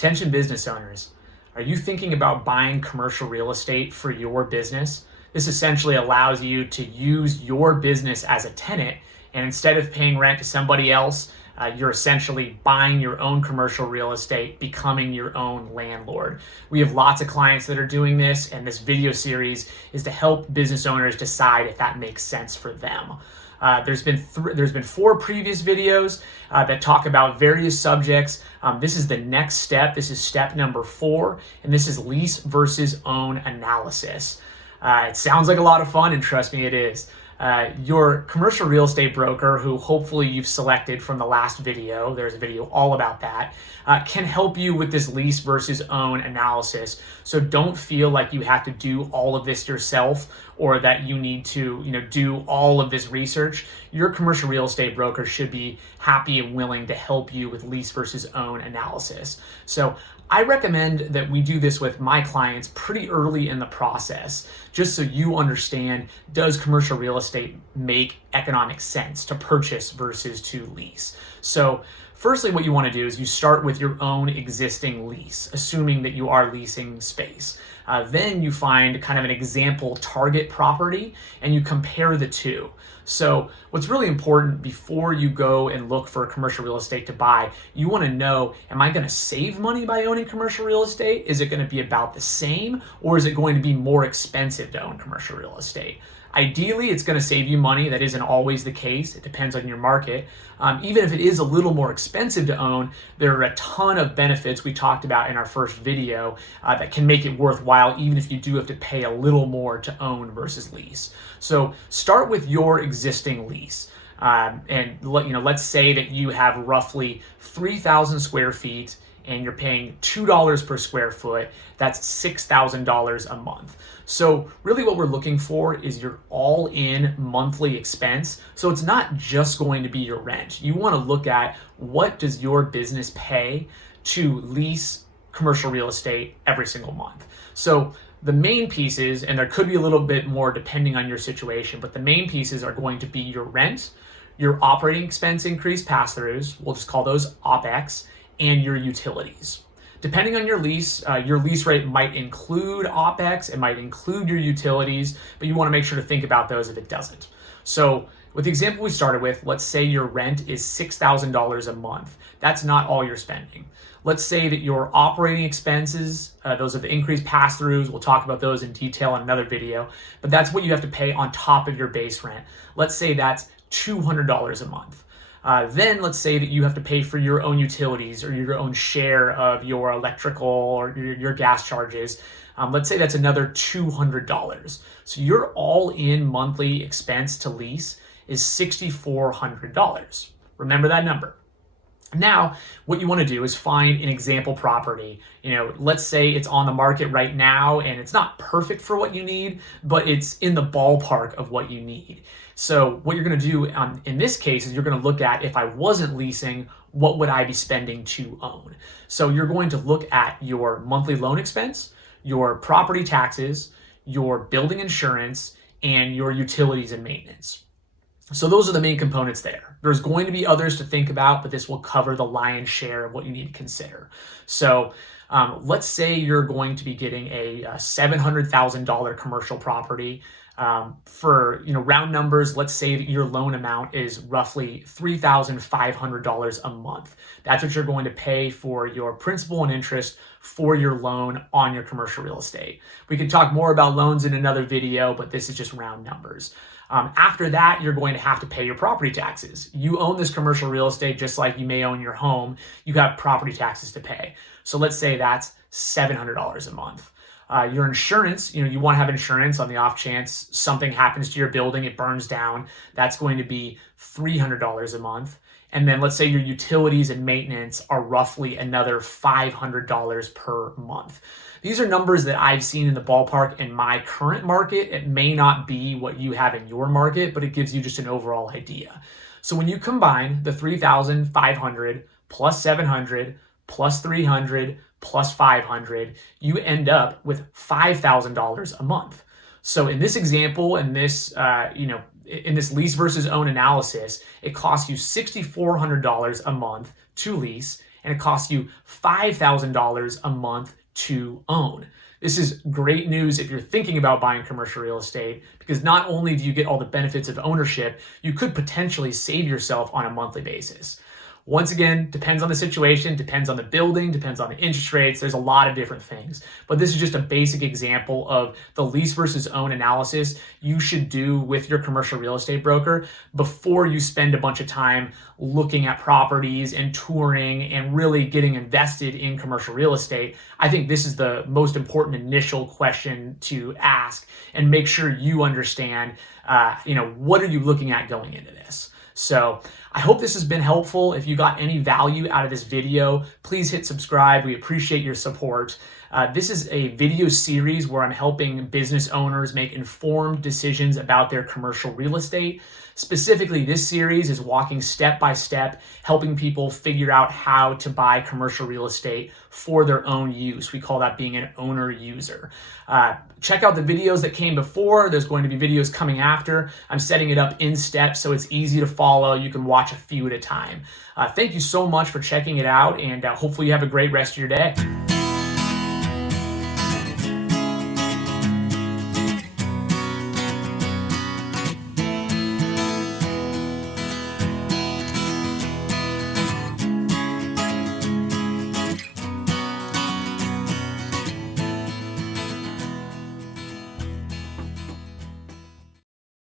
Attention business owners, are you thinking about buying commercial real estate for your business? This essentially allows you to use your business as a tenant, and instead of paying rent to somebody else, you're essentially buying your own commercial real estate, becoming your own landlord. We have lots of clients that are doing this, and this video series is to help business owners decide if that makes sense for them. There's been 4 previous videos that talk about various subjects. This is the next step. This is step number 4, and this is lease versus own analysis. It sounds like a lot of fun, and trust me, it is. Your commercial real estate broker, who hopefully you've selected from the last video, there's a video all about that, can help you with this lease versus own analysis. So don't feel like you have to do all of this yourself, or that you need to, do all of this research. Your commercial real estate broker should be happy and willing to help you with lease versus own analysis. So I recommend that we do this with my clients pretty early in the process, just so you understand, does commercial real estate make economic sense to purchase versus to lease? So firstly, what you want to do is you start with your own existing lease, assuming that you are leasing space. Then you find kind of an example target property and you compare the two. So what's really important before you go and look for commercial real estate to buy, you want to know, am I going to save money by owning commercial real estate? Is it going to be about the same, or is it going to be more expensive to own commercial real estate? Ideally, it's going to save you money. That isn't always the case. It depends on your market. Even if it is a little more expensive to own, there are a ton of benefits we talked about in our first video that can make it worthwhile, even if you do have to pay a little more to own versus lease. So start with your existing lease. Let's say that you have roughly 3,000 square feet and you're paying $2 per square foot. That's $6,000 a month. So really what we're looking for is your all-in monthly expense. So it's not just going to be your rent. You want to look at, what does your business pay to lease commercial real estate every single month? So the main pieces, and there could be a little bit more depending on your situation, but the main pieces are going to be your rent, your operating expense increase pass-throughs, we'll just call those OPEX, and your utilities. Depending on your lease rate might include OPEX, it might include your utilities, but you want to make sure to think about those if it doesn't. So with the example we started with, let's say your rent is $6,000 a month. That's not all you're spending. Let's say that your operating expenses, those are the increased pass-throughs, we'll talk about those in detail in another video, but that's what you have to pay on top of your base rent. Let's say that's $200 a month. Then let's say that you have to pay for your own utilities or your own share of your electrical or your gas charges. Let's say that's another $200. So your all-in monthly expense to lease is $6,400. Remember that number. Now, what you want to do is find an example property. Let's say it's on the market right now and it's not perfect for what you need, but it's in the ballpark of what you need. So what you're going to do in this case is you're going to look at, if I wasn't leasing, what would I be spending to own? So you're going to look at your monthly loan expense, your property taxes, your building insurance, and your utilities and maintenance. So those are the main components there. There's going to be others to think about, but this will cover the lion's share of what you need to consider. So let's say you're going to be getting a $700,000 commercial property. For round numbers, let's say that your loan amount is roughly $3,500 a month. That's what you're going to pay for your principal and interest for your loan on your commercial real estate. We can talk more about loans in another video, but this is just round numbers. After that, you're going to have to pay your property taxes. You own this commercial real estate just like you may own your home. You have property taxes to pay. So let's say that's $700 a month. Your insurance, you want to have insurance on the off chance something happens to your building, it burns down. That's going to be $300 a month. And then let's say your utilities and maintenance are roughly another $500 per month. These are numbers that I've seen in the ballpark in my current market. It may not be what you have in your market, but it gives you just an overall idea. So when you combine the 3,500 plus 700 plus 300 plus 500, you end up with $5,000 a month. So in this example, in this lease versus own analysis, it costs you $6,400 a month to lease and it costs you $5,000 a month to own. This is great news if you're thinking about buying commercial real estate, because not only do you get all the benefits of ownership, you could potentially save yourself on a monthly basis. Once again, depends on the situation, depends on the building, depends on the interest rates. There's a lot of different things. But this is just a basic example of the lease versus own analysis you should do with your commercial real estate broker before you spend a bunch of time looking at properties and touring and really getting invested in commercial real estate. I think this is the most important initial question to ask and make sure you understand, what are you looking at going into this? So I hope this has been helpful. If you got any value out of this video, please hit subscribe. We appreciate your support. This is a video series where I'm helping business owners make informed decisions about their commercial real estate. Specifically, this series is walking step by step, helping people figure out how to buy commercial real estate for their own use. We call that being an owner user. Check out the videos that came before. There's going to be videos coming after. I'm setting it up in steps so it's easy to follow. You can watch a few at a time. Thank you so much for checking it out, and hopefully you have a great rest of your day.